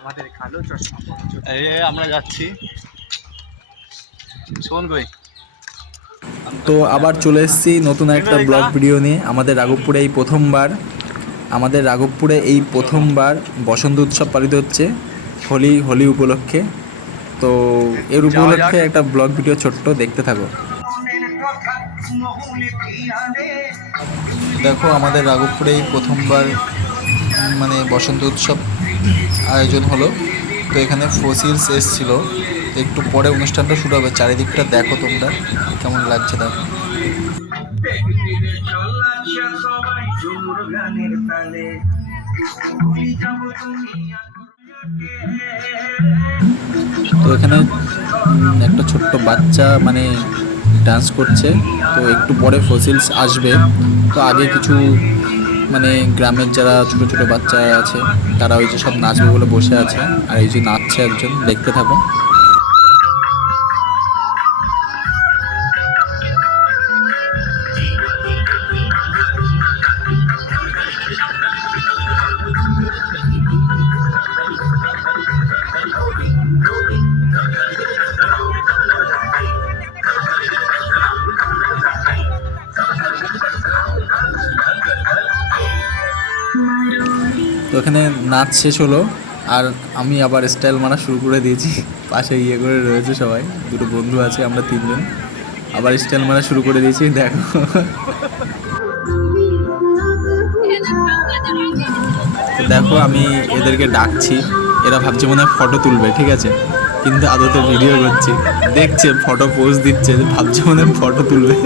আমাদের কালো চশমা এই আমরা যাচ্ছি শোন কই। তো আবার চলে এসেছি নতুন একটা ব্লগ ভিডিও নিয়ে। আমাদের রাঘবপুরে এই প্রথমবার বসন্ত উৎসব পালিত হচ্ছে হোলি উপলক্ষে। তো এর উপলক্ষে একটা ব্লগ ভিডিও ছোট্ট দেখতে থাকো। দেখো আমাদের রাঘবপুরে এই প্রথমবার মানে বসন্ত উৎসব আয়োজন হলো। তো এখানে ফসিলস এসেছিলো। একটু পরে অনুষ্ঠানটা শুরু হবে। চারিদিকটা দেখো তোমরা কেমন লাগছে দেখো। তো এখানে একটা ছোট্ট বাচ্চা মানে ডান্স করছে। তো একটু পরে ফসিলস আসবে। তো আগে কিছু মানে গ্রামের যারা ছোট ছোট বাচ্চা আছে তারা ওই যে সব নাচবে বলে বসে আছে। আর এই যে নাচছে একজন, দেখতে থাকো। তো এখানে নাচ শেষ হলো আর আমি আবার স্টাইল মারা শুরু করে দিয়েছি। পাশে করে রয়েছে সবাই, দুটো বন্ধু আছে, আমরা তিনজন আবার স্টাইল মারা শুরু করে দিয়েছি। দেখো দেখো আমি এদেরকে ডাকছি, এরা ভাবছে মনে হয় ফটো তুলবে, ঠিক আছে, কিন্তু আদতে ভিডিও করছি। দেখছে ফটো পোজ দিচ্ছে, ভাবছে মনে হয় ফটো তুলবে।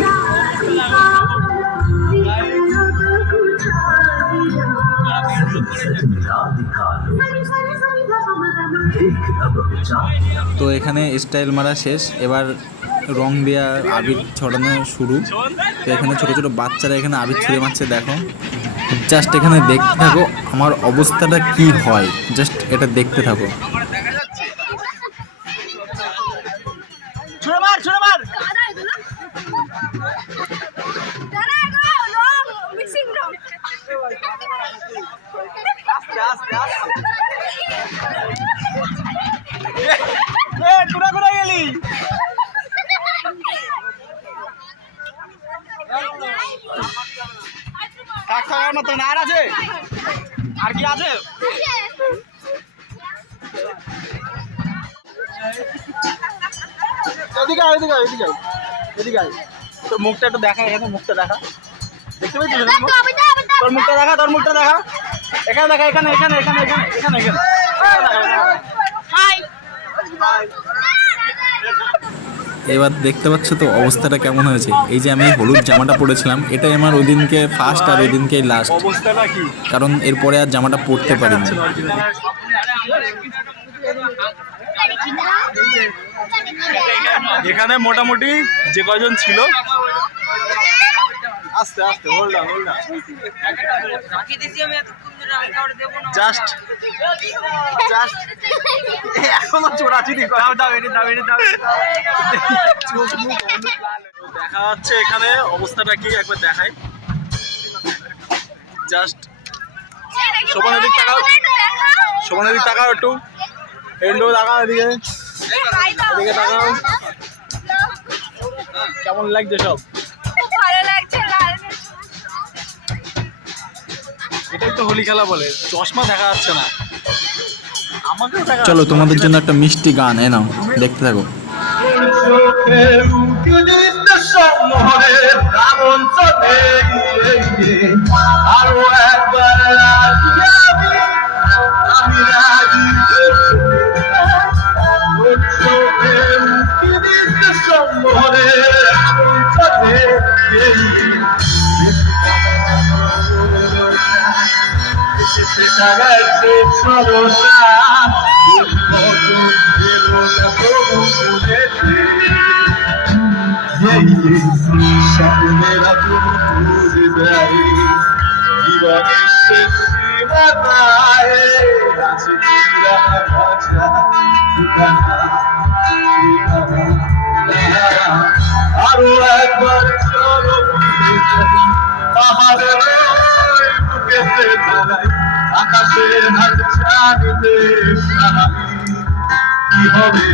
তো এখানে স্টাইল মারা শেষ, এবার রং দেওয়া আবির ছড়ানো শুরু। তো এখানে ছোট ছোট বাচ্চারা এখানে আবির ছুঁড়ে মারছে। দেখো জাস্ট এখানে দেখতে থাকো আমার অবস্থাটা কি হয়, জাস্ট এটা দেখতে থাকো। আর কি আছে? তোর মুখটা একটু দেখা, এখানে মুখটা দেখা, দেখতে পাচ্ছিস? তোর মুখটা দেখা, তোর মুখটা দেখা, এখানে দেখা, এখানে এখানে এখানে এখানে এখানে এখানে। এবার দেখতে পাচ্ছ তো অবস্থাটা কেমন হয়েছে। এই যে আমি হলুদ জামাটা পরেছিলাম, এটাই আমার ওই দিনকে ফার্স্ট আর ওই দিনকে লাস্ট, কারণ এরপরে আর জামাটা পরতে পারিনি। এখানে মোটামুটি যে কয়জন ছিল, আস্তে আস্তে হোল্ড অন জাস্ট জাস্ট এখনো চোরাচুরি করা। দেখা যাচ্ছে এখানে অবস্থাটা কি একবার দেখাই। জাস্ট সবার দিক তাকাও, সবার দিক তাকাও, একটু এন্ডো তাকাও, এদিকে এদিকে তাকাও। কেমন লাগছে সব? এটাই তো হোলি খেলা বলে। চশমা দেখা যাচ্ছে না, আমাকেও দেখা। চলো তোমাদের জন্য একটা মিষ্টি গান, এ নাও, দেখতে থাকো। আরো একবার চলো পাহাড়ের বুকেতে দাঁড়াই, আকাশের হাত ছাড়িতে কি হবে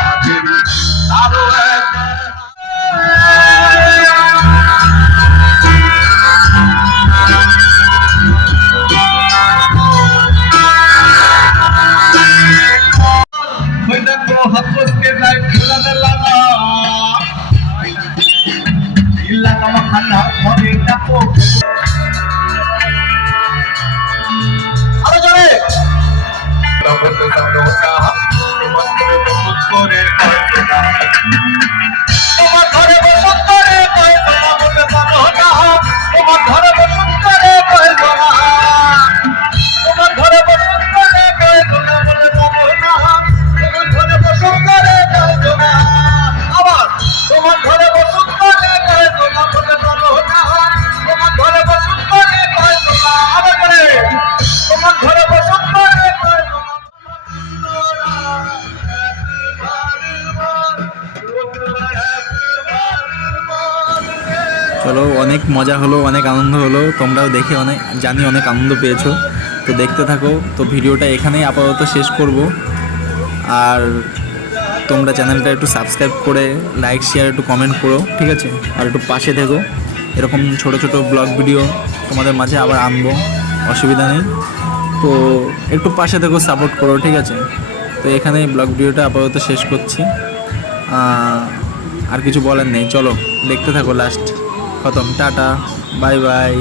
তাদের আরো একবার ওই দেখো হাত বসকে যায় খেলাতে লাগা ইল্লা কামা খানা ঘরে ডাকো আরো জোরে তোমার ঘরে বসত করে কয়তো না বলে জানো না তোমার ঘরে বসত করে কয়তো না তোমার ঘরে বসত করে কয়তো না বলে জানো না তোমার ঘরে বসত করে কয়তো না আবার তোমার ঘরে বসত করে কয়তো না বলে জানো না তোমার ঘরে বসত করে কয়তো না আবার করে তোমার ঘরে বসত করে কয়তো না চলো, অনেক মজা হলো, অনেক আনন্দ হলো, তোমরাও দেখে অনেক আনন্দ পেয়েছো। তো দেখতে থাকো। তো ভিডিওটা এখানেই আপাতত শেষ করব। আর তোমরা চ্যানেলটা একটু সাবস্ক্রাইব করে লাইক শেয়ার একটু কমেন্ট করো, ঠিক আছে? আর একটু পাশে থেকো, এরকম ছোট ছোট ব্লগ ভিডিও তোমাদের মাঝে আবার আনবো, অসুবিধা নেই। তো একটু পাশে থেকো, সাপোর্ট করো, ঠিক আছে? তো এখানেই ব্লগ ভিডিওটা আপাতত শেষ করছি। আর কিছু বলার নেই, চলো দেখতে থাকো, লাস্ট খতম, টাটা, বাই বাই।